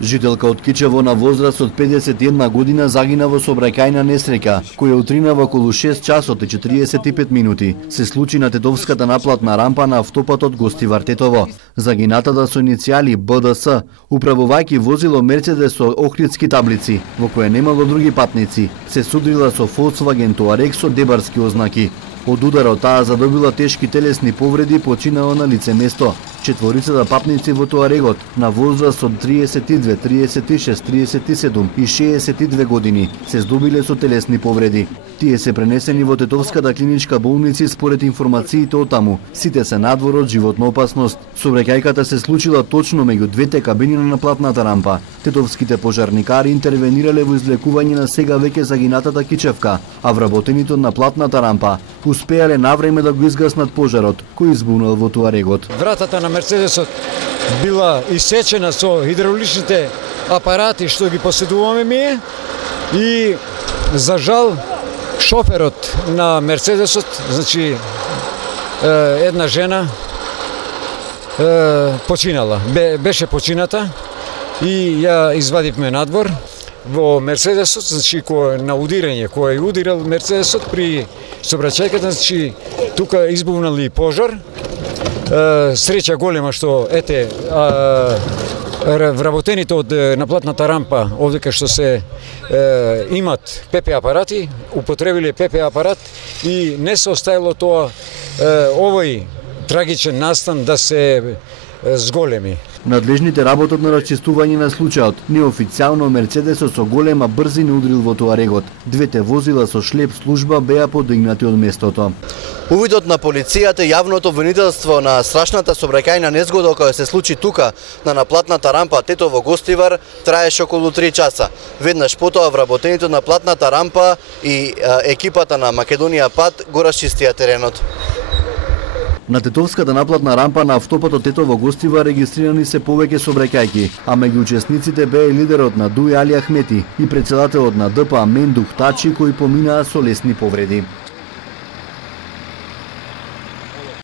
Жителка од Кичево на возраст од 51 година загина во сообраќајна несреќа, која утрина во околу 6 часот и 45 минути се случи на Тетовската наплатна рампа на автопатот Гостивар-Тетово. Загинатата со иницијали БДС, управувајќи возило Мерцедес со охридски таблици, во кое немало други патници, се судрила со Volkswagen Touareg со дебарски ознаки. Од ударот таа задобила тешки телесни повреди, починала на лице место. Четворицата патници во Туарегот на возраст од 32, 36, 37 и 62 години се здобиле со телесни повреди. Тие се пренесени во Тетовската клиничка болница според информациите од таму. Сите се надвор од животна опасност. Сообраќајката се случила точно меѓу двете кабини на наплатната рампа. Тетовските пожарникари интервенирале во излекување на сега веќе загинатата кичевка, а вработените од наплатната рампа успеале навреме да го изгаснат пожарот кој избунал во Туарегот. Вратата на Мерцедесот била исечена со хидравличните апарати што ги поседуваме ми и за жал шоферот на Мерцедесот, значи една жена починала, беше почината и ја извадивме надвор. Во Мерцедесот, значи кој на удирање, кој удирал Мерцедесот при сообраќајката, значи тука избувнали пожар. Среќа голема што ете вработените од наплатната рампа овдека што се имат ПП апарати, употребиле ПП апарат и не се оставило тоа овој трагичен настан да се зголеми. Надлежните работат на расчистување на случајот. Неофицијално Мерцедесот со голема брзина удрил во Туарегот. Двете возила со шлеп служба беа подигнати од местото. Увидот на полицијата и јавното обвинителство на страшната сообраќајна незгода која се случи тука на наплатната рампа Тетово Гостивар траеше околу 3 часа. Веднаш потоа вработените на наплатната рампа и екипата на Македонија Пат го расчистија теренот. На Тетовската наплатна рампа на автопатот Тетово Гостивар регистрирани се повеќе сообраќајки, а меѓу учесниците бе лидерот на ДУИ Али Ахмети и претседателот на ДПА Мендух Тачи кои поминаа со лесни повреди.